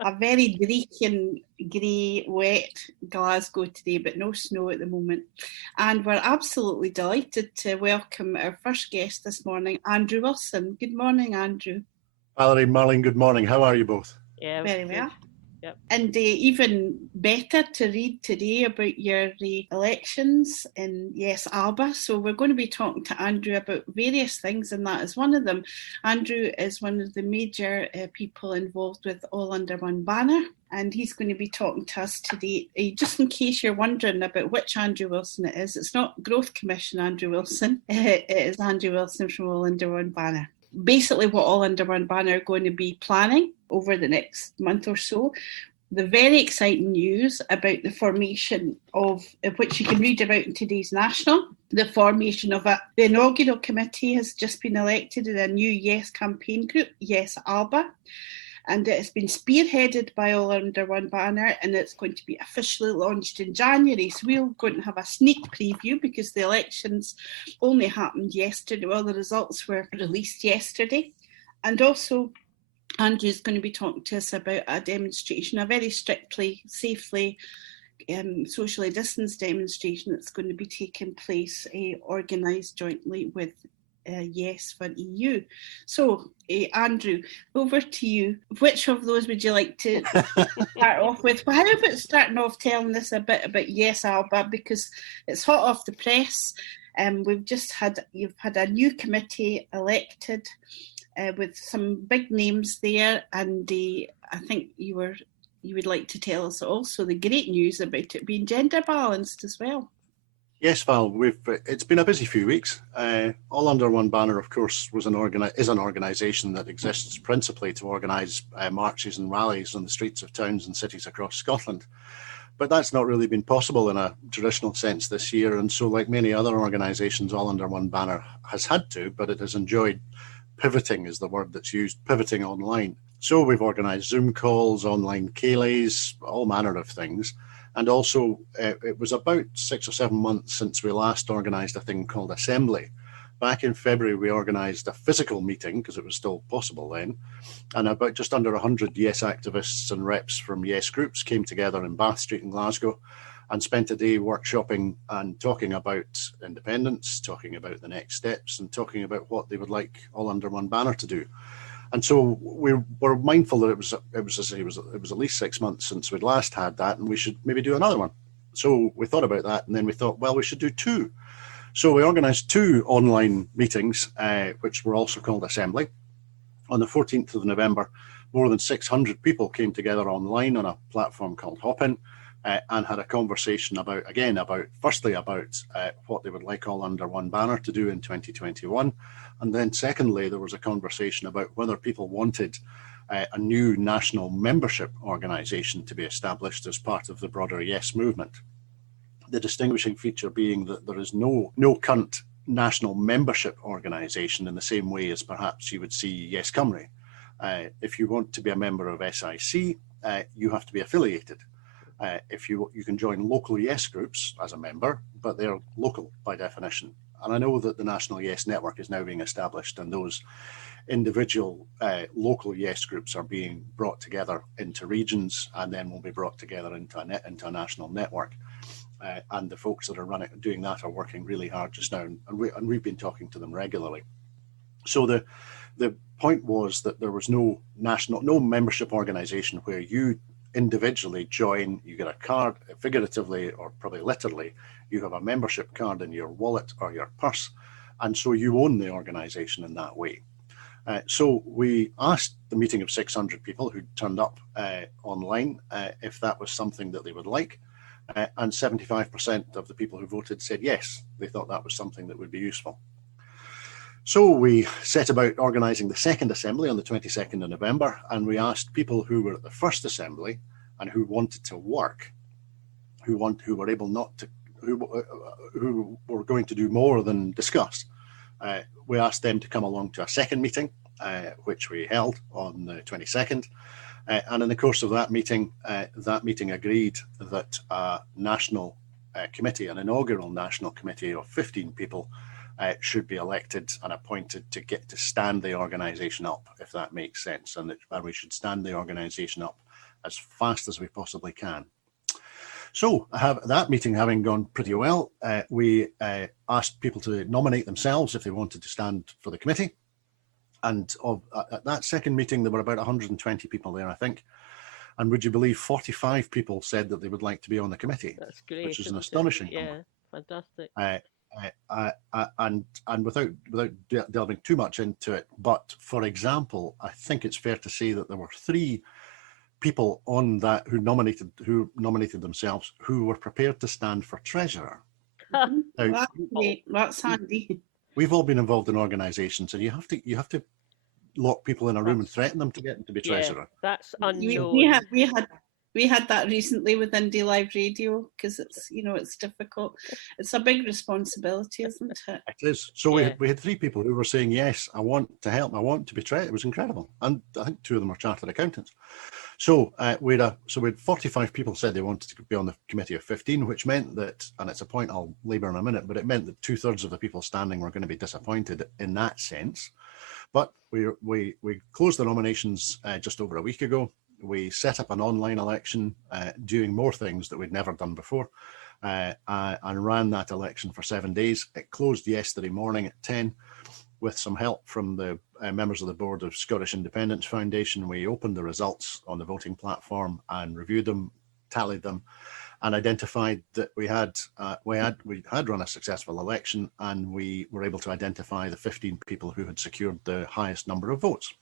A very bleak and grey, wet Glasgow today, but no snow at the moment. And we're absolutely delighted to welcome our first guest this morning, Andrew Wilson. Good morning, Andrew. Valerie, Marlene, good morning. How are you both? Yeah, Very good. well. Yep. And even better to read today about your elections in Yes Alba. So we're going to be talking to Andrew about various things, and that is one of them. Andrew is one of the major people involved with All Under One Banner, and he's going to be talking to us today. Just in case you're wondering about which Andrew Wilson it is, it's not Growth Commission Andrew Wilson, it is Andrew Wilson from All Under One Banner. Basically what All Under One Banner are going to be planning over the next month or so. The very exciting news about the formation of which you can read about in today's National. The formation of the inaugural committee has just been elected in a new Yes campaign group, Yes Alba. And it has been spearheaded by All Under One Banner, and it's going to be officially launched in January. So we're going to have a sneak preview because the elections only happened yesterday. Well, the results were released yesterday. And also, Andrew's going to be talking to us about a demonstration, a very strictly, safely, socially distanced demonstration that's going to be taking place, organised jointly with Yes for EU. So, Andrew, over to you. Which of those would you like to start off with? Well, how about starting off telling us a bit about Yes Alba, because it's hot off the press. You've had a new committee elected with some big names there, and I think you would like to tell us also the great news about it being gender balanced as well. Yes, Val, it's been a busy few weeks. All Under One Banner, of course, is an organisation that exists principally to organise marches and rallies on the streets of towns and cities across Scotland. But that's not really been possible in a traditional sense this year, and so like many other organisations, All Under One Banner has had to, but it has enjoyed pivoting is the word that's used, pivoting online. So we've organised Zoom calls, online Kayleys, all manner of things. And also, it was about 6 or 7 months since we last organised a thing called Assembly. Back in February, we organised a physical meeting, because it was still possible then, and about just under 100 Yes activists and reps from Yes groups came together in Bath Street in Glasgow and spent a day workshopping and talking about independence, talking about the next steps, and talking about what they would like All Under One Banner to do. And so we were mindful that it was at least 6 months since we'd last had that, and we should maybe do another one. So we thought about that, and then we thought, well, we should do two. So we organised two online meetings, which were also called Assembly. On the 14th of November, more than 600 people came together online on a platform called Hopin, and had a conversation about what they would like All Under One Banner to do in 2021. And then secondly, there was a conversation about whether people wanted a new national membership organisation to be established as part of the broader Yes movement. The distinguishing feature being that there is no current national membership organisation in the same way as perhaps you would see Yes Cymru. If you want to be a member of SIC, you have to be affiliated. If you can join local Yes groups as a member, but they're local by definition. And I know that the National Yes Network is now being established, and those individual local Yes groups are being brought together into regions, and then will be brought together into a national network. And the folks that are doing that are working really hard just now, and we've been talking to them regularly. So the point was that there was no membership organisation where you individually join, you get a card, figuratively or probably literally, you have a membership card in your wallet or your purse, and so you own the organisation in that way. So we asked the meeting of 600 people who turned up online if that was something that they would like, and 75% of the people who voted said yes, they thought that was something that would be useful. So we set about organising the second assembly on the 22nd of November, and we asked people who were at the first assembly and who wanted to work, who were able not to, who were going to do more than discuss. We asked them to come along to a second meeting, which we held on the 22nd. And in the course of that meeting agreed that a national committee, an inaugural national committee of 15 people, should be elected and appointed to get to stand the organisation up, if that makes sense, and we should stand the organisation up as fast as we possibly can. So that meeting having gone pretty well, we asked people to nominate themselves if they wanted to stand for the committee. And at that second meeting, there were about 120 people there, I think. And would you believe 45 people said that they would like to be on the committee? That's great. Which is an astonishing number. Yeah, fantastic. And without delving too much into it, but for example, I think it's fair to say that there were 3 people on that who nominated themselves who were prepared to stand for treasurer. Now, that's handy. We've all been involved in organisations, and you have to lock people in a room and threaten them to get them to be treasurer. That's unknown. We had that recently with indyliveradio, because it's difficult. It's a big responsibility, isn't it? It is. So we had 3 people who were saying, yes, I want to help, I want to be treasurer. It was incredible, and I think 2 of them are chartered accountants. So we had 45 people said they wanted to be on the committee of 15, which meant that, and it's a point I'll labour in a minute, but it meant that 2/3 of the people standing were going to be disappointed in that sense. But we closed the nominations just over a week ago. We set up an online election, doing more things that we'd never done before, and ran that election for 7 days. It closed yesterday morning at 10. With some help from the members of the board of Scottish Independence Foundation. We opened the results on the voting platform and reviewed them, tallied them, and identified that we had run a successful election, and we were able to identify the 15 people who had secured the highest number of votes.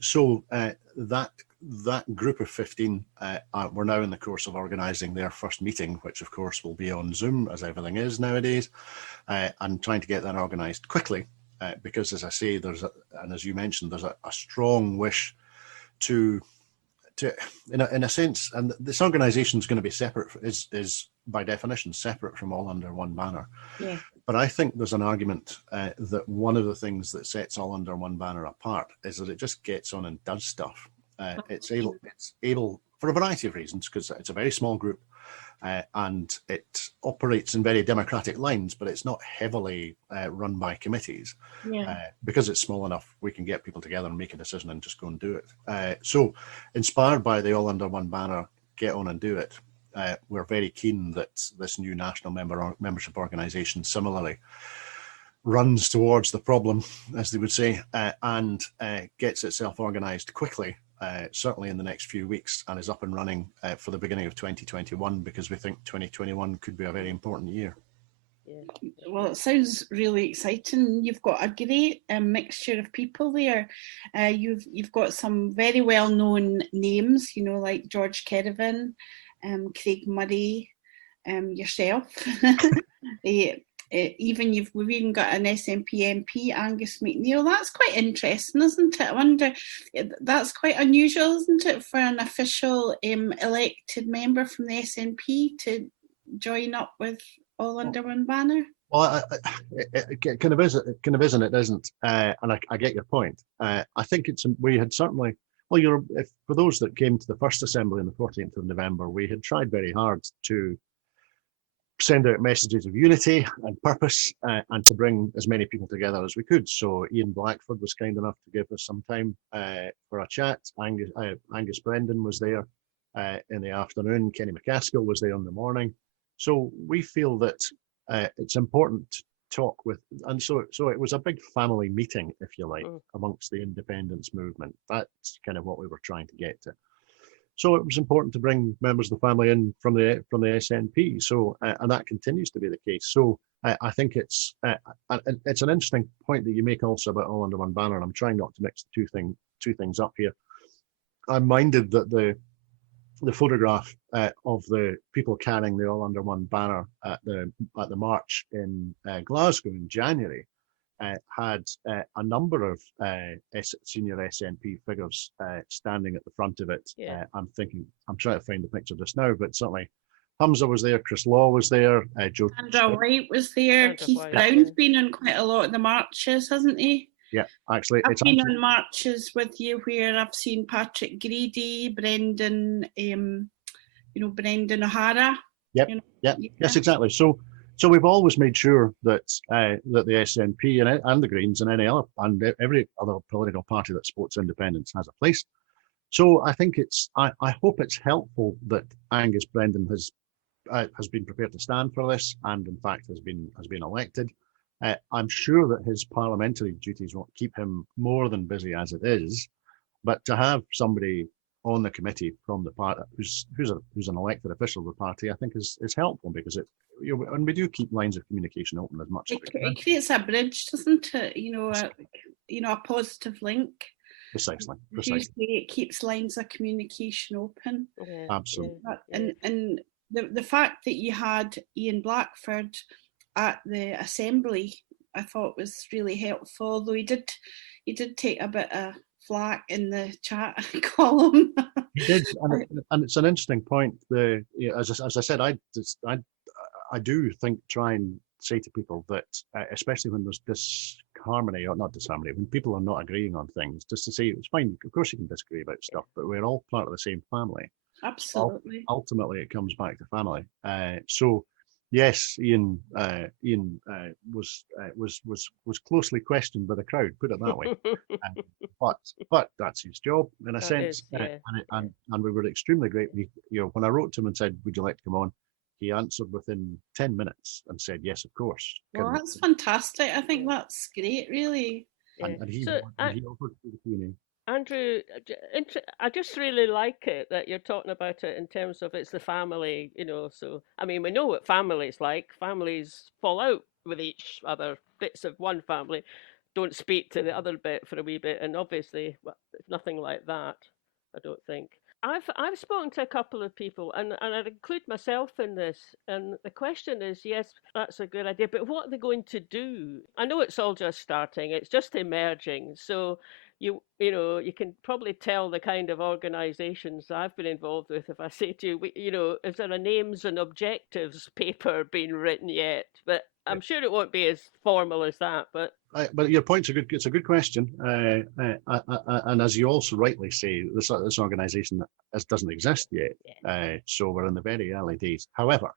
So that group of 15 were now in the course of organising their first meeting, which of course will be on Zoom, as everything is nowadays, and trying to get that organised quickly, because, as I say, and as you mentioned, there's a strong wish to in a sense, and this organisation is going to be separate, is by definition separate from All Under One Banner. Yeah. But I think there's an argument that one of the things that sets All Under One Banner apart is that it just gets on and does stuff. It's able for a variety of reasons, because it's a very small group, and it operates in very democratic lines, but it's not heavily run by committees. Yeah. Because it's small enough, we can get people together and make a decision and just go and do it. So inspired by the All Under One Banner, get on and do it. We're very keen that this new national membership organisation similarly runs towards the problem, as they would say, and gets itself organised quickly, certainly in the next few weeks, and is up and running for the beginning of 2021, because we think 2021 could be a very important year. Yeah. Well, it sounds really exciting. You've got a great mixture of people there. You've got some very well-known names, like George Kerrivan, Craig Murray, yourself. We've even got an SNP MP, Angus McNeill. That's quite interesting, isn't it? I wonder, that's quite unusual, isn't it, for an official elected member from the SNP to join up with All Under One Banner? Well, it kind of is and it isn't, and I get your point. I think we had certainly. Well, for those that came to the first assembly on the 14th of November, we had tried very hard to send out messages of unity and purpose, and to bring as many people together as we could. So Ian Blackford was kind enough to give us some time for a chat. Angus Brendan was there in the afternoon. Kenny McCaskill was there in the morning. So we feel that it's important to talk with, and so it was a big family meeting, if you like, amongst the independence movement. That's kind of what we were trying to get to. So it was important to bring members of the family in from the SNP. So and that continues to be the case. So I think it's an interesting point that you make also about All Under One Banner. And I'm trying not to mix the two things up here. I'm minded that the photograph of the people carrying the All Under One Banner at the march in Glasgow in January had a number of senior SNP figures standing at the front of it. Yeah. I'm trying to find the picture just now, but certainly Hamza was there, Chris Law was there, Joe. Andrew White was there. Keith Brown's been on quite a lot of the marches, hasn't he? Yeah, actually. I've been on marches with you where I've seen Patrick Grady, Brendan, Brendan O'Hara. Yep, yes, exactly. So we've always made sure that the SNP and the Greens and every other political party that supports independence has a place. So I think I hope it's helpful that Angus Brendan has been prepared to stand for this, and in fact has been elected. I'm sure that his parliamentary duties won't keep him more than busy as it is, but to have somebody on the committee from the party who's an elected official of the party, I think is helpful, because and we do keep lines of communication open as much as we can. It creates a bridge, doesn't it? A positive link. Precisely. It keeps lines of communication open. Yeah. Absolutely. And the fact that you had Ian Blackford at the Assembly, I thought was really helpful, although he did take a bit of flack in the chat column. He did, and it's an interesting point. As I said, I do think, try and say to people that, especially when there's disharmony, or not disharmony, when people are not agreeing on things, just to say it's fine. Of course, you can disagree about stuff, but we're all part of the same family. Absolutely. Ultimately, it comes back to family. So, yes, Ian was closely questioned by the crowd. Put it that way. But that's his job in a sense. And we were extremely grateful. When I wrote to him and said, "Would you like to come on?" he answered within 10 minutes and said, "Yes, of course." Well, that's fantastic. I think that's great, really. And he offered to do the Q&A. Andrew, I just really like it that you're talking about it in terms of it's the family, so, I mean, we know what families like. Families fall out with each other. Bits of one family don't speak to the other bit for a wee bit, and obviously, it's nothing like that, I don't think. I've spoken to a couple of people, and I'd include myself in this, and the question is, yes, that's a good idea, but what are they going to do? I know it's all just starting, it's just emerging, so you can probably tell the kind of organisations I've been involved with if I say to you, is there a names and objectives paper being written yet? But I'm sure it won't be as formal as that. But your point's it's a good question, and as you also rightly say, this organisation doesn't exist yet, so we're in the very early days. However,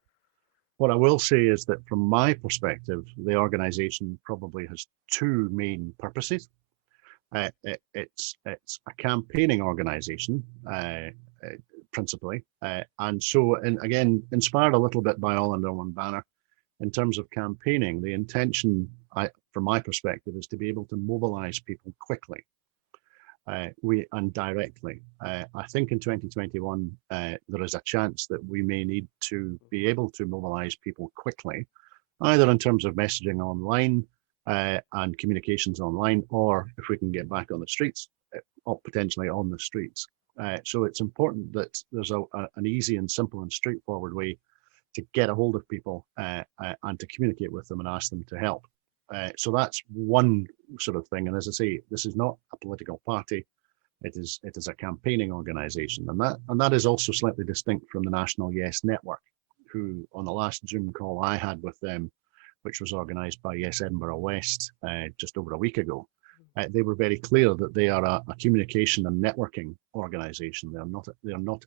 what I will say is that from my perspective, the organisation probably has two main purposes. It's a campaigning organisation, principally, and so, and again, inspired a little bit by All Under One Banner. In terms of campaigning, the intention, from my perspective, is to be able to mobilise people quickly, and directly. I think in 2021 there is a chance that we may need to be able to mobilise people quickly, either in terms of messaging online, and communications online, or if we can get back on the streets, or potentially on the streets. So it's important that there's an easy and simple and straightforward way to get a hold of people, and to communicate with them and ask them to help. So that's one sort of thing. And as I say, this is not a political party. It is a campaigning organisation, and that is also slightly distinct from the National Yes Network, who on the last Zoom call I had with them, which was organised by Yes Edinburgh West just over a week ago, they were very clear that they are a communication and networking organisation. They are not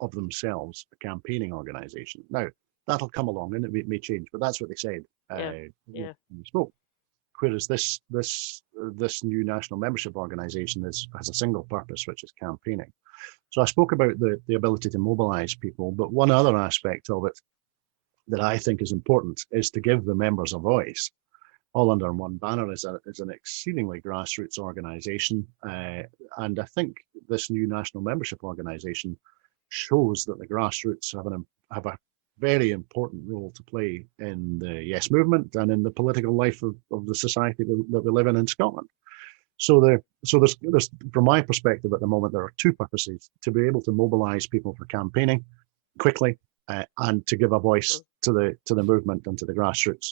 of themselves a campaigning organisation. Now that'll come along and it may change, but that's what they said when we spoke. Whereas this new national membership organisation has a single purpose, which is campaigning. So I spoke about the ability to mobilise people, but one other aspect of it that I think is important is to give the members a voice. All Under One Banner is an exceedingly grassroots organisation, and I think this new national membership organisation shows that the grassroots have a very important role to play in the Yes movement and in the political life of the society that we live in Scotland. So there's from my perspective at the moment, there are two purposes: to be able to mobilise people for campaigning quickly, and to give a voice to the movement and to the grassroots.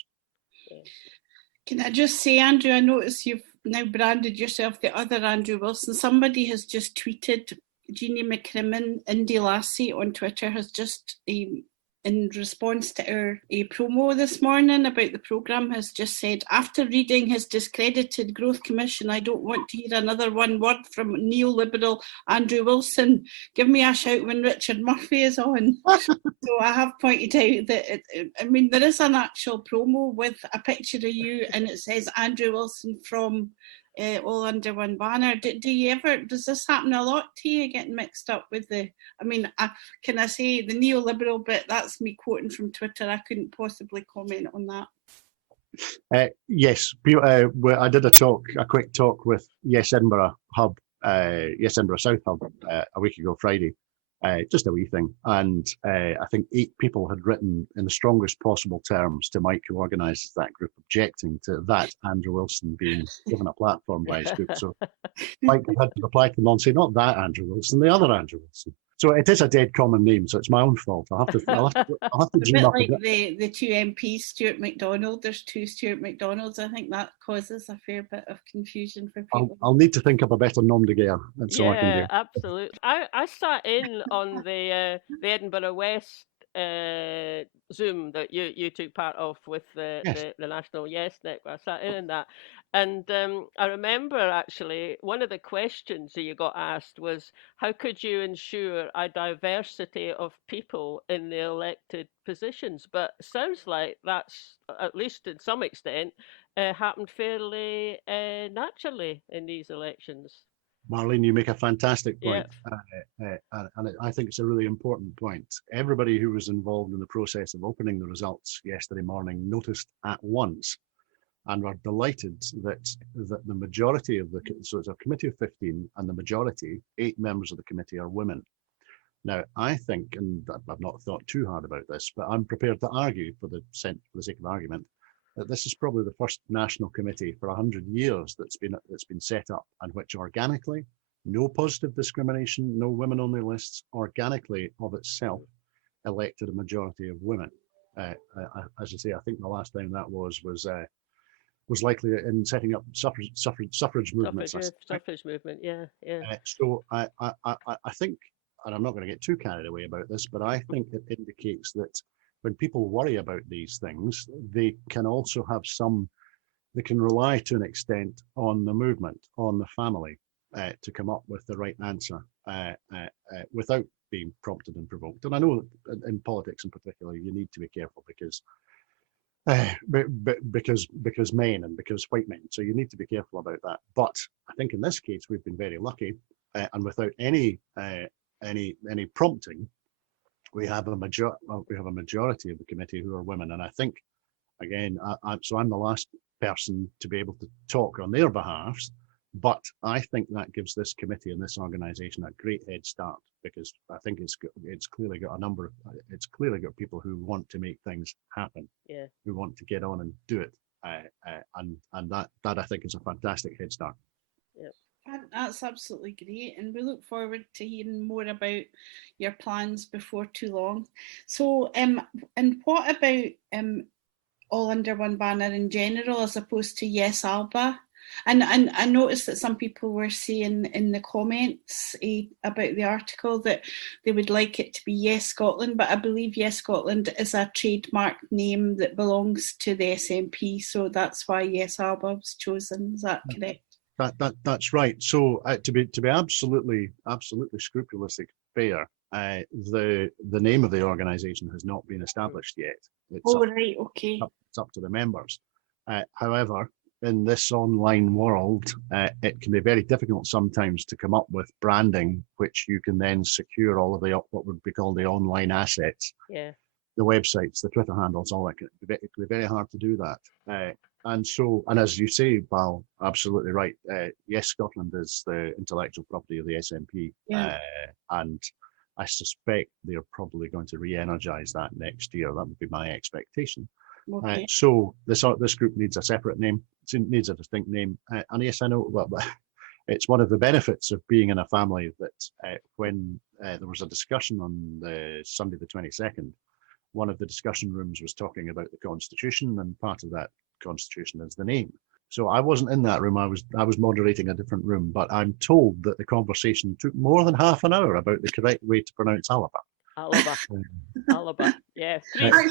Can I just say, Andrew, I notice you've now branded yourself the other Andrew Wilson. Somebody has just tweeted, Jeannie McCrimmon, Indie Lassie on Twitter, has just, in response to our promo this morning about the programme, has just said, after reading his discredited Growth Commission, I don't want to hear another one word from neoliberal Andrew Wilson. Give me a shout when Richard Murphy is on. So I have pointed out that, there is an actual promo with a picture of you and it says Andrew Wilson from all under one banner. Do you ever, does this happen a lot to you, getting mixed up with can I say the neoliberal bit? That's me quoting from Twitter. I couldn't possibly comment on that. Yes, I did a quick talk with Yes Edinburgh Hub, Yes Edinburgh South Hub a week ago Friday, just a wee thing. And I think 8 people had written in the strongest possible terms to Mike, who organises that group, objecting to that Andrew Wilson being given a platform by his group. So Mike had to reply to them and say, not that Andrew Wilson, the other Andrew Wilson. So it is a dead common name, so it's my own fault. I'll have to dream up a bit like the 2 MPs, Stuart MacDonald. There's 2 Stuart MacDonalds. I think that causes a fair bit of confusion for people. I'll need to think of a better nom de guerre. So I can do. Absolutely. I sat in on the Edinburgh West Zoom that you took part of with the National Yes Network. I sat in that. And I remember actually one of the questions that you got asked was, how could you ensure a diversity of people in the elected positions? But it sounds like that's, at least in some extent, happened fairly naturally in these elections. Marlene, you make a fantastic point. And I think it's a really important point. Everybody who was involved in the process of opening the results yesterday morning noticed at once and were delighted that the majority of so it's a committee of 15, and the majority, 8 members of the committee, are women. Now, I think, and I've not thought too hard about this, but I'm prepared to argue for the sake of argument, that this is probably the first national committee for 100 years that's been set up, and which organically, no positive discrimination, no women-only lists, organically of itself elected a majority of women. As I say, I think the last time that was likely in setting up suffrage movements. Suffrage movement, yeah. So I think, and I'm not going to get too carried away about this, but I think it indicates that when people worry about these things, they can also have they can rely to an extent on the movement, on the family, to come up with the right answer without being prompted and provoked. And I know in politics in particular, you need to be careful because men and because white men. So you need to be careful about that. But I think in this case, we've been very lucky, and without any prompting, we have a majority of the committee who are women. And I think, again, I'm the last person to be able to talk on their behalves, but I think that gives this committee and this organisation a great head start, because I think it's clearly got it's clearly got people who want to make things happen, who want to get on and do it, and that I think is a fantastic head start. Yeah. That's absolutely great, and we look forward to hearing more about your plans before too long. So, and what about all under one banner in general, as opposed to Yes Alba? And I noticed that some people were saying in the comments about the article that they would like it to be Yes Scotland, but I believe Yes Scotland is a trademark name that belongs to the SNP, so that's why Yes Alba was chosen. Is that correct? That's right. So to be absolutely scrupulously fair, the name of the organisation has not been established yet. Right, okay. It's up to the members. However, in this online world, it can be very difficult sometimes to come up with branding, which you can then secure all of what would be called the online assets. Yeah. The websites, the Twitter handles, all that. It can be very hard to do that. And as you say, Val, absolutely right. Yes, Scotland is the intellectual property of the SNP, and I suspect they're probably going to re-energise that next year. That would be my expectation. Okay. So this group needs a separate name. It needs a distinct name. And yes, I know. Well, it's one of the benefits of being in a family that when there was a discussion on the Sunday the 22nd, one of the discussion rooms was talking about the Constitution, and part of that Constitution is the name. So I wasn't in that room. I was moderating a different room, but I'm told that the conversation took more than half an hour about the correct way to pronounce Alaba. Alaba. Yeah,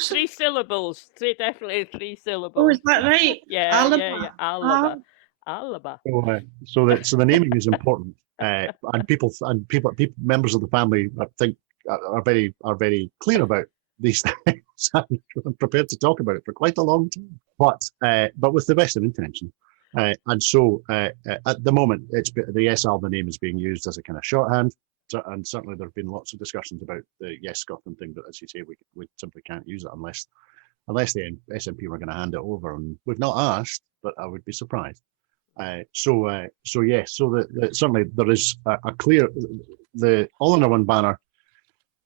three syllables. Definitely 3 syllables. Oh, is that right? Yeah, Alaba. Yeah. Alaba. So the naming is important, and people, members of the family, I think, are very clear about these things. I'm prepared to talk about it for quite a long time, but with the best of intention. And so at the moment, the Yes Alba name is being used as a kind of shorthand. And certainly there have been lots of discussions about the Yes Scotland thing, but as you say, we simply can't use it unless the SNP were going to hand it over. And we've not asked, but I would be surprised. Certainly there is a clear, the All Under One banner,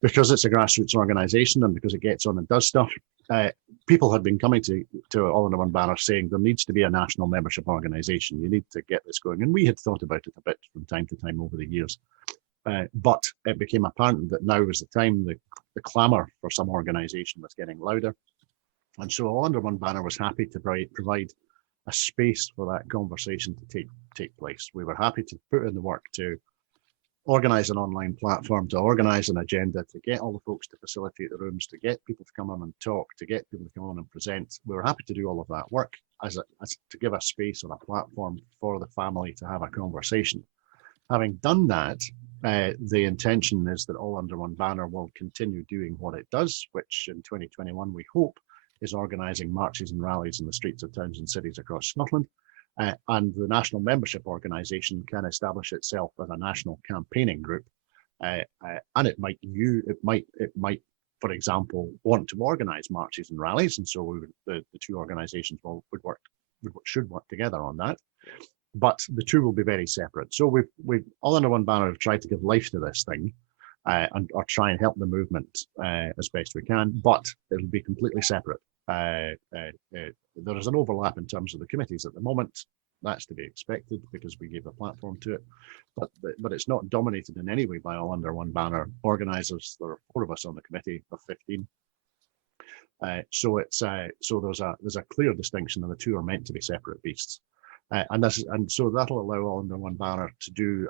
because it's a grassroots organisation and because it gets on and does stuff. People had been coming to All Under One banner saying there needs to be a national membership organisation. You need to get this going, and we had thought about it a bit from time to time over the years. But it became apparent that now was the time. The clamour for some organisation was getting louder, and so All Under One banner was happy to provide a space for that conversation to take place. We were happy to put in the work to organise an online platform, to organise an agenda, to get all the folks to facilitate the rooms, to get people to come on and talk, to get people to come on and present. We were happy to do all of that work as to give a space or a platform for the family to have a conversation. Having done that, the intention is that All Under One banner will continue doing what it does, which in 2021 we hope is organising marches and rallies in the streets of towns and cities across Scotland. And the national membership organisation can establish itself as a national campaigning group, and it might, for example, want to organise marches and rallies, and so the two organisations should work together on that. But the two will be very separate. So we've All Under One banner have tried to give life to this thing, or try and help the movement as best we can, but it'll be completely separate. There is an overlap in terms of the committees at the moment. That's to be expected because we gave a platform to it, but it's not dominated in any way by All Under One banner organisers. There are 4 of us on the committee of 15. So there's a clear distinction, and the two are meant to be separate beasts. And so that'll allow All Under One banner to do,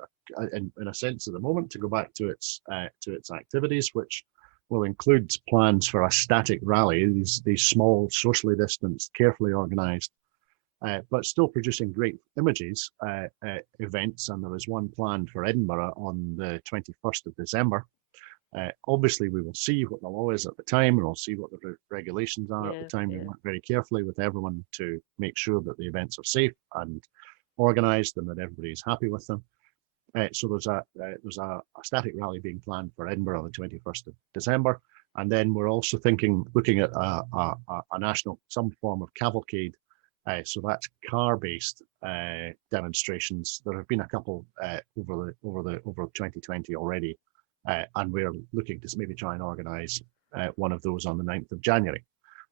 in a sense, at the moment, to go back to its activities, which will include plans for a static rally, these small, socially distanced, carefully organised, but still producing great images, events. And there is one planned for Edinburgh on the 21st of December. Obviously, we will see what the law is at the time, and we'll see what the regulations are at the time. We work very carefully with everyone to make sure that the events are safe and organised and that everybody is happy with them. So there's a static rally being planned for Edinburgh on the 21st of December. And then we're also looking at a national, some form of cavalcade. So that's car-based demonstrations. There have been a couple over 2020 already. And we're looking to maybe try and organise one of those on the 9th of January.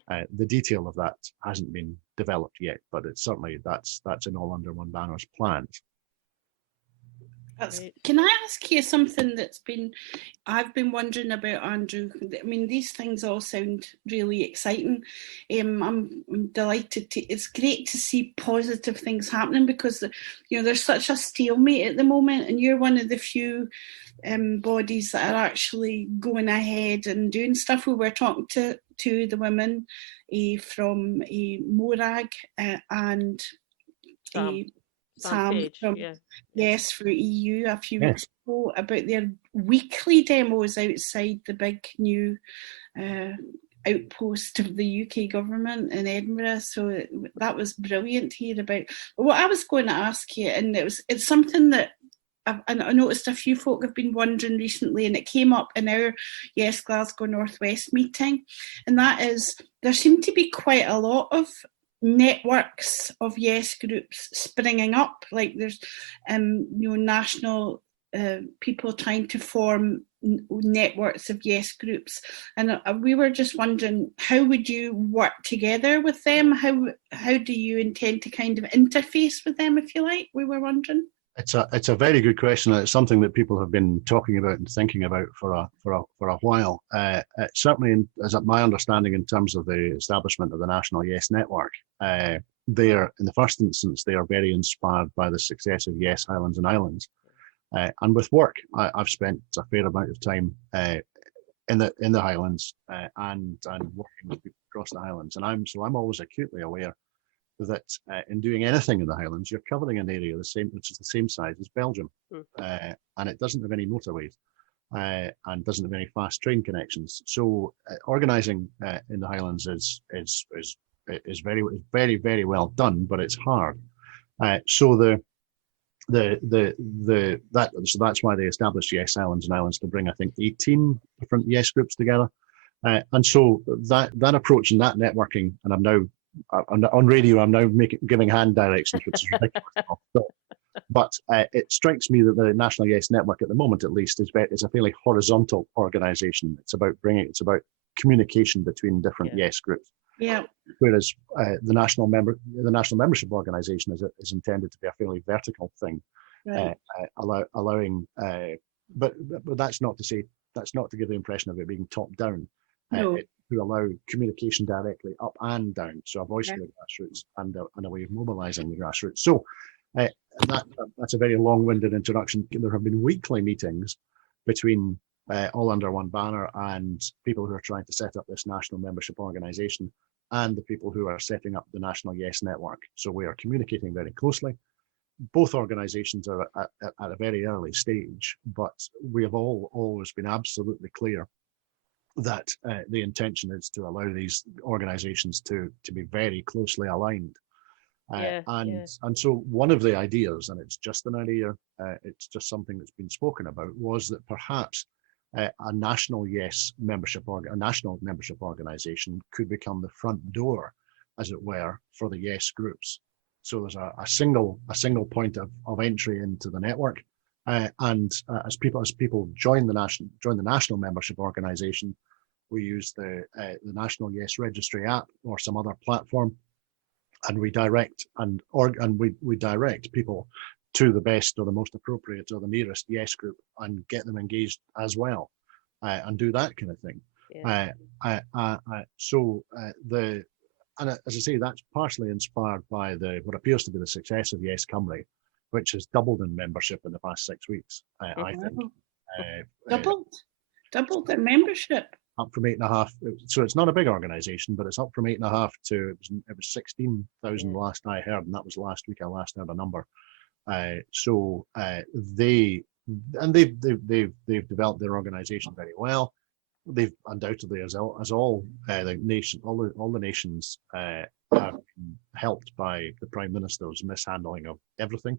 The detail of that hasn't been developed yet, but it's certainly that's in All Under One banner's plans. Can I ask you something I've been wondering about, Andrew? I mean, these things all sound really exciting. I'm delighted it's great to see positive things happening because, there's such a stalemate at the moment, and you're one of the few bodies that are actually going ahead and doing stuff. We were talking to the women from Morag and Sam from for EU a few weeks ago about their weekly demos outside the big new outpost of the UK government in Edinburgh. So that was brilliant to hear about. But what I was going to ask you, and it's something that I noticed a few folk have been wondering recently, and it came up in our Yes Glasgow Northwest meeting, and that is there seem to be quite a lot of networks of Yes groups springing up. Like there's national people trying to form networks of Yes groups, and we were just wondering, how would you work together with them? How do you intend to kind of interface with them, if you like? We were wondering. It's a very good question. It's something that people have been talking about and thinking about for a while. Certainly, as my understanding in terms of the establishment of the National Yes Network, they are, in the first instance, they are very inspired by the success of Yes Highlands and Islands. And with work, I've spent a fair amount of time in the Highlands and working with people across the Highlands, and I'm always acutely aware that in doing anything in the Highlands, you're covering an area which is the same size as Belgium, and it doesn't have any motorways and doesn't have any fast train connections. So organising in the Highlands is very, very, very well done, but it's hard. So that's why they established Yes Islands and Islands, to bring, I think, 18 different Yes groups together. And so that approach and that networking, and I'm now on radio, I'm now giving hand directions, which is ridiculous. But it strikes me that the National Yes Network, at the moment at least, is a fairly horizontal organisation. It's about communication between different Yes groups. Yeah. Whereas the national membership organisation is intended to be a fairly vertical thing, Right. allowing. But that's not to give the impression of it being top down. No. To allow communication directly up and down, so a voice for the grassroots and a way of mobilising the grassroots. So that's a very long-winded introduction. There have been weekly meetings between all under one banner and people who are trying to set up this national membership organisation and the people who are setting up the National Yes Network. So we are communicating very closely. Both organisations are at a very early stage, but we have always been absolutely clear that the intention is to allow these organisations to be very closely aligned. And so one of the ideas, and it's just an idea, it's just something that's been spoken about, was that perhaps a national Yes membership a national membership organisation could become the front door, as it were, for the Yes groups. So there's a single point of entry into the network, and as people join the national membership organisation, we use the National Yes Registry app or some other platform, and we direct we direct people to the best or the most appropriate or the nearest Yes group and get them engaged as well, and do that kind of thing. And as I say, that's partially inspired by what appears to be the success of Yes Cymru, which has doubled in membership in the past 6 weeks. I think doubled their membership. Up from 8.5, so it's not a big organisation, but it's up from 8.5 to it was 16,000 last I heard, and that was last week I last heard a number. They've developed their organisation very well. They've undoubtedly, as all the nations have been helped by the Prime Minister's mishandling of everything.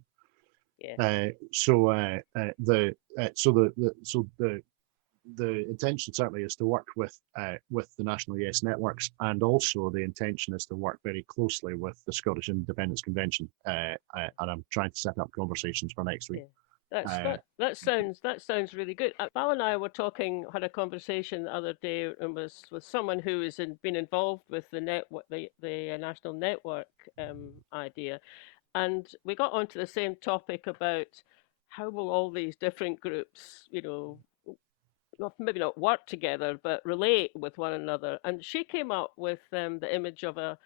The intention certainly is to work with the National Yes Networks, and also the intention is to work very closely with the Scottish Independence Convention, and I'm trying to set up conversations for next week. That sounds really good. Val and I had a conversation the other day, and was with someone who has been involved with the national network idea, and we got onto the same topic about how will all these different groups, maybe not work together, but relate with one another. And she came up with the image of a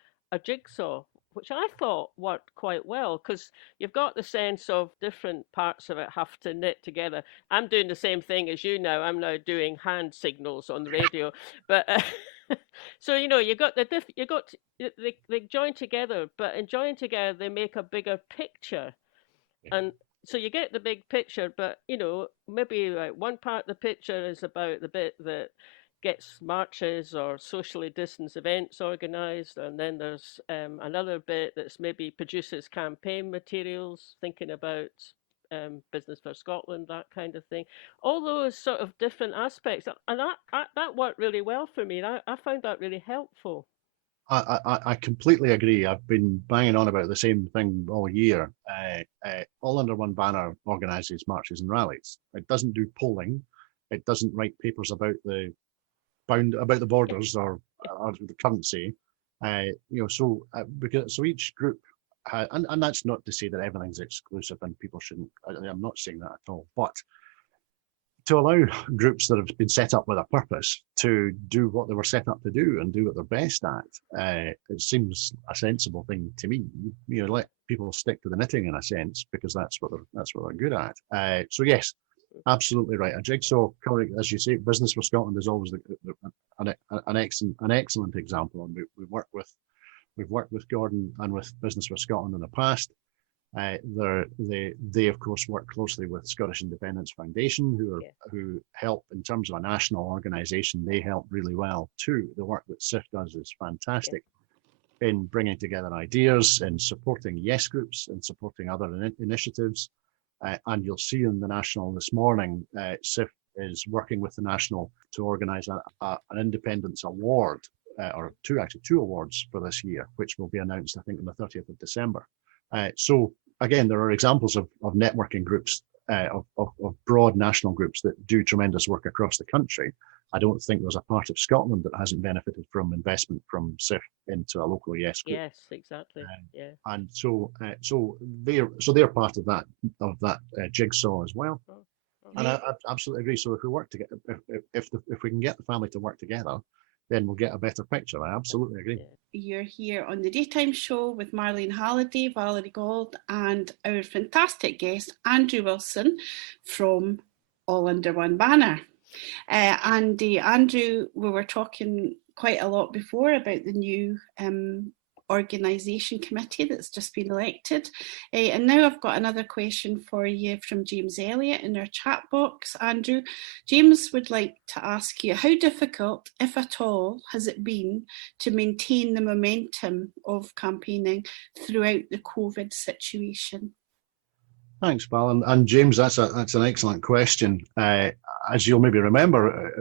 jigsaw, which I thought worked quite well, because you've got the sense of different parts of it have to knit together. I'm doing the same thing as you now. I'm now doing hand signals on the radio, but so they join together, but in joining together they make a bigger picture, and so you get the big picture, but maybe like one part of the picture is about the bit that gets marches or socially distanced events organised, and then there's another bit that's maybe produces campaign materials, thinking about Business for Scotland, that kind of thing. All those sort of different aspects, and that worked really well for me. I found that really helpful. I completely agree. I've been banging on about the same thing all year. All Under One Banner organises marches and rallies. It doesn't do polling. It doesn't write papers about the borders or the currency. So each group, and that's not to say that everything's exclusive and people shouldn't. I'm not saying that at all, but to allow groups that have been set up with a purpose to do what they were set up to do and do what they're best at, it seems a sensible thing to me. Let people stick to the knitting in a sense, because that's what they're good at. So yes, absolutely right. A jigsaw, as you say, Business for Scotland is always an excellent example, and we've worked with Gordon and with Business for Scotland in the past. They of course work closely with Scottish Independence Foundation, who help in terms of a national organisation. They help really well too. The work that SIF does is fantastic. in bringing together ideas, in supporting yes groups, in supporting other initiatives. And you'll see in the National this morning, SIF is working with the National to organise an Independence Award, or two awards for this year, which will be announced, I think, on the 30th of December. So again, there are examples of networking groups, of broad national groups that do tremendous work across the country. I don't think there's a part of Scotland that hasn't benefited from investment from SIF into a local yes group. Yes, exactly. Yeah. And so they're part of that jigsaw as well. And I absolutely agree. So if we work together, if we can get the family to work together, then we'll get a better picture. I absolutely agree. You're here on the Daytime Show with Marlene Halliday, Valerie Gold, and our fantastic guest, Andrew Wilson from All Under One Banner. Andrew, we were talking quite a lot before about the new organisation committee that's just been elected. And now I've got another question for you from James Elliott in our chat box. Andrew, James would like to ask you, how difficult, if at all, has it been to maintain the momentum of campaigning throughout the COVID situation? Thanks, Val. And James, that's an excellent question. As you'll maybe remember,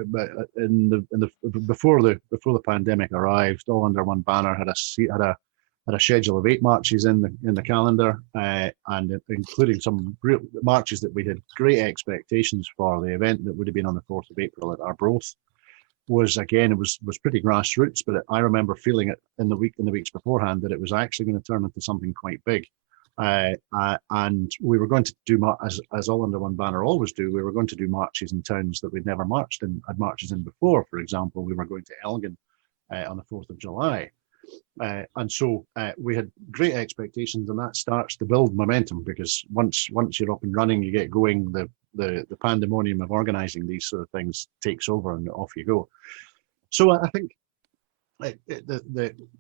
before the pandemic arrived, All Under One Banner had a schedule of 8 marches in the calendar, and including some real marches that we had great expectations for. The event that would have been on the 4th of April at Arbroath was pretty grassroots, but I remember feeling it in the weeks beforehand that it was actually going to turn into something quite big. And we were going to do, as All Under One Banner always do, we were going to do marches in towns that we'd never had marches in before. For example, we were going to Elgin on the 4th of July. And so we had great expectations, and that starts to build momentum, because once you're up and running, you get going, the pandemonium of organising these sort of things takes over, and off you go. So I think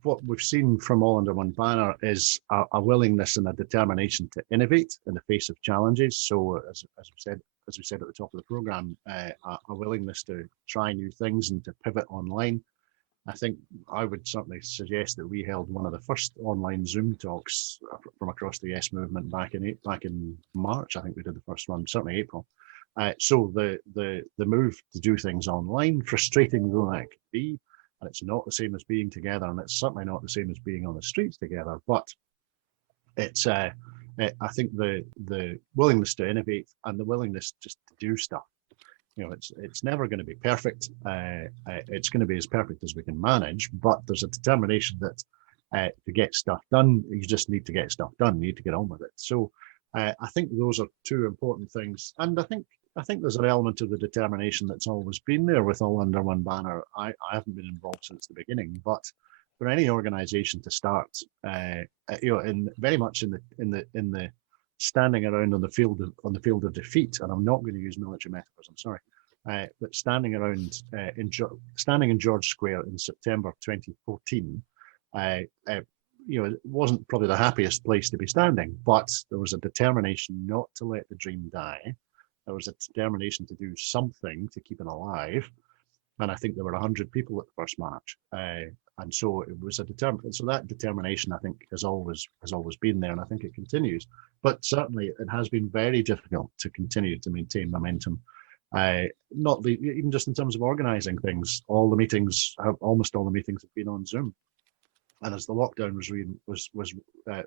what we've seen from All Under One Banner is a willingness and a determination to innovate in the face of challenges. So as we said at the top of the programme, a willingness to try new things and to pivot online. I think I would certainly suggest that we held one of the first online Zoom talks from across the Yes movement back in March. I think we did the first one, certainly April. So the move to do things online, frustrating though that could be, and it's not the same as being together, and it's certainly not the same as being on the streets together, but it's I think the willingness to innovate and the willingness just to do stuff. It's never going to be perfect. It's going to be as perfect as we can manage, but there's a determination that to get stuff done, you just need to get stuff done. You need to get on with it. So I think those are two important things, and I think there's an element of the determination that's always been there with All Under One Banner. I haven't been involved since the beginning, but for any organisation to start, very much in the standing around on the field of defeat, and I'm not going to use military metaphors, I'm sorry, but standing in George Square in September 2014, it wasn't probably the happiest place to be standing, but there was a determination not to let the dream die. There was a determination to do something to keep it alive, and I think there were 100 people at the first march, and so it was so that determination, I think, has always been there, and I think it continues. But certainly, it has been very difficult to continue to maintain momentum. Even just in terms of organising things, almost all the meetings have been on Zoom, and as the lockdown was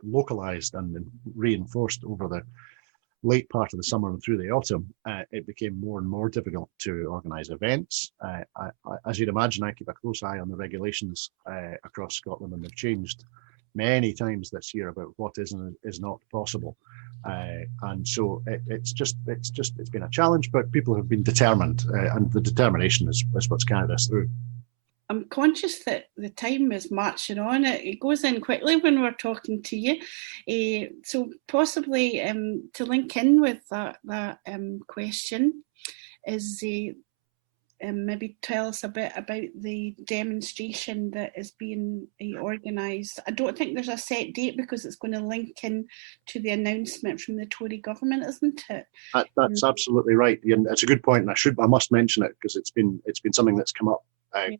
localised and reinforced over the late part of the summer and through the autumn, it became more and more difficult to organise events. As you'd imagine, I keep a close eye on the regulations across Scotland, and they've changed many times this year about what is and is not possible. And so it's been a challenge, but people have been determined, and the determination is what's carried us through. I'm conscious that the time is marching on. It goes in quickly when we're talking to you. So possibly to link in with that question is maybe tell us a bit about the demonstration that is being organised. I don't think there's a set date because it's going to link in to the announcement from the Tory government, isn't it? That's absolutely right. And it's a good point, and I must mention it because it's been something that's come up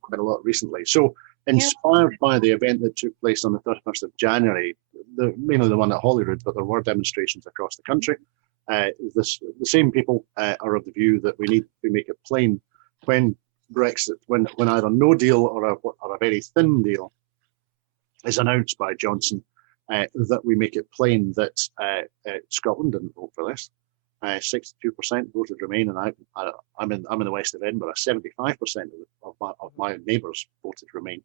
quite a lot recently. So inspired by the event that took place on the 31st of January, mainly the one at Holyrood, but there were demonstrations across the country. The same people are of the view that we need to make it plain when Brexit, when either no deal or a very thin deal is announced by Johnson, that we make it plain that Scotland didn't vote for this. 62% voted Remain, and I'm in the west of Edinburgh. 75% of my neighbours voted Remain.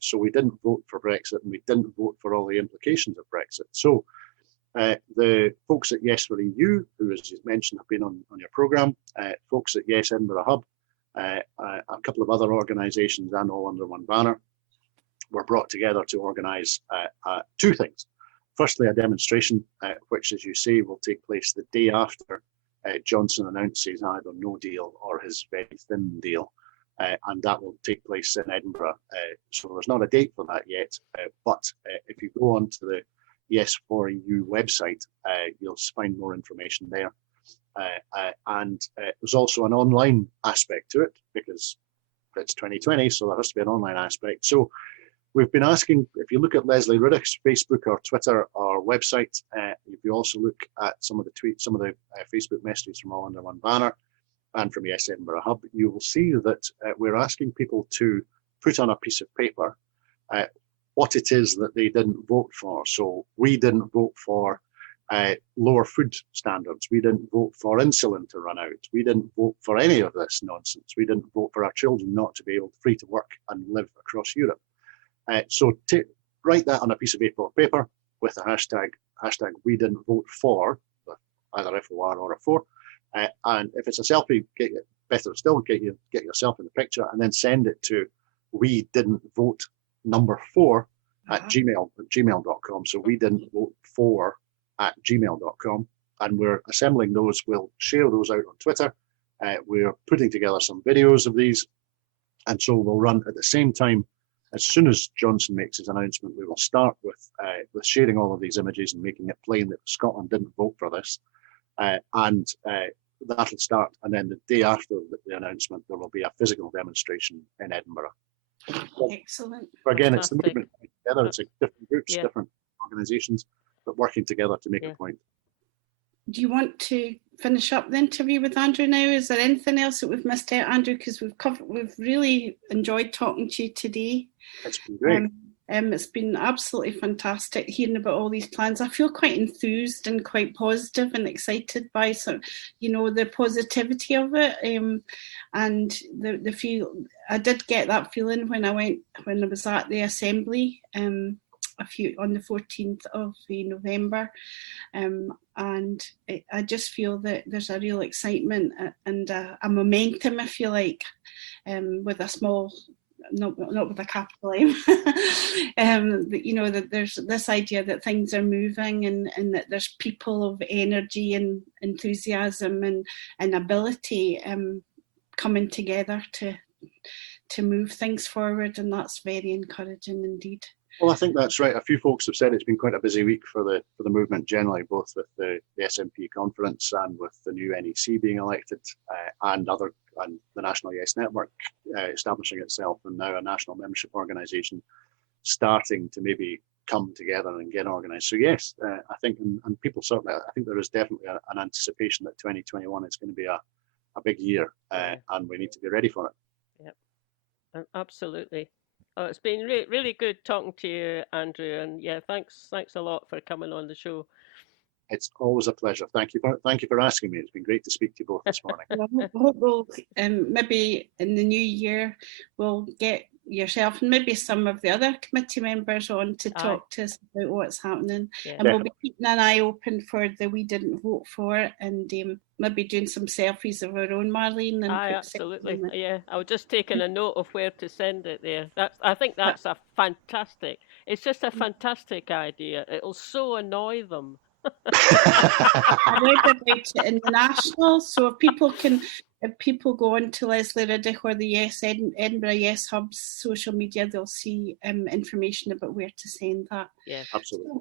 So we didn't vote for Brexit, and we didn't vote for all the implications of Brexit. So the folks at Yes for EU, who, as you mentioned, have been on your programme, folks at Yes Edinburgh Hub, a couple of other organisations, and all under one banner, were brought together to organise two things. Firstly, a demonstration, which, as you say, will take place the day after Johnson announces either no deal or his very thin deal. And that will take place in Edinburgh. So there's not a date for that yet. But if you go onto the Yes for EU website, you'll find more information there. And there's also an online aspect to it, because it's 2020, so there has to be an online aspect. So we've been asking, if you look at Leslie Riddick's Facebook or Twitter or website, if you also look at some of the tweets, some of the Facebook messages from All Under One Banner and from Yes Edinburgh Hub, you will see that we're asking people to put on a piece of paper what it is that they didn't vote for. So we didn't vote for lower food standards. We didn't vote for insulin to run out. We didn't vote for any of this nonsense. We didn't vote for our children not to be free to work and live across Europe. So write that on a piece of paper with the hashtag we didn't vote for, either FOR or a 4. And if it's a selfie, better still, get yourself in the picture and then send it to we didn't vote number 4 at gmail.com. So we didn't vote for at gmail.com. And we're assembling those. We'll share those out on Twitter. We're putting together some videos of these. And so we'll run at the same time. As soon as Johnson makes his announcement, we will start with sharing all of these images and making it plain that Scotland didn't vote for this. And that'll start. And then the day after the announcement, there will be a physical demonstration in Edinburgh. Excellent. But again, it's the movement together. It's different groups, different organisations, but working together to make a point. Do you want to finish up the interview with Andrew now? Is there anything else that we've missed out, Andrew? Because we've really enjoyed talking to you today. It's been great. It's been absolutely fantastic hearing about all these plans. I feel quite enthused and quite positive and excited by the positivity of it. And the feel. I did get that feeling when I was at the assembly on the 14th of November. And I just feel that there's a real excitement and a momentum, if you like, with a small, not with a capital M, that there's this idea that things are moving and that there's people of energy and enthusiasm and ability coming together to move things forward, and that's very encouraging indeed. Well, I think that's right. A few folks have said it's been quite a busy week for the movement generally, both with the SNP conference and with the new NEC being elected, and the National Yes Network establishing itself, and now a national membership organisation starting to maybe come together and get organised. So yes, I think, and people certainly, I think there is definitely an anticipation that 2021 is going to be a big year, and we need to be ready for it. Yep, absolutely. Oh, it's been really good talking to you, Andrew, and thanks a lot for coming on the show. It's always a pleasure. Thank you for asking me. It's been great to speak to you both this morning. I hope we'll maybe in the new year we'll get yourself and maybe some of the other committee members on to talk to us about what's happening. And definitely. We'll be keeping an eye open for the We Didn't Vote For, and maybe doing some selfies of our own, Marlene. And absolutely. Yeah, I was just taking a note of where to send it there. I think that's it's just a fantastic idea. It'll so annoy them. I read about it in the National, so if people go on to Leslie Riddick or the Edinburgh Yes Hub's social media, they'll see information about where to send that. Yeah, absolutely.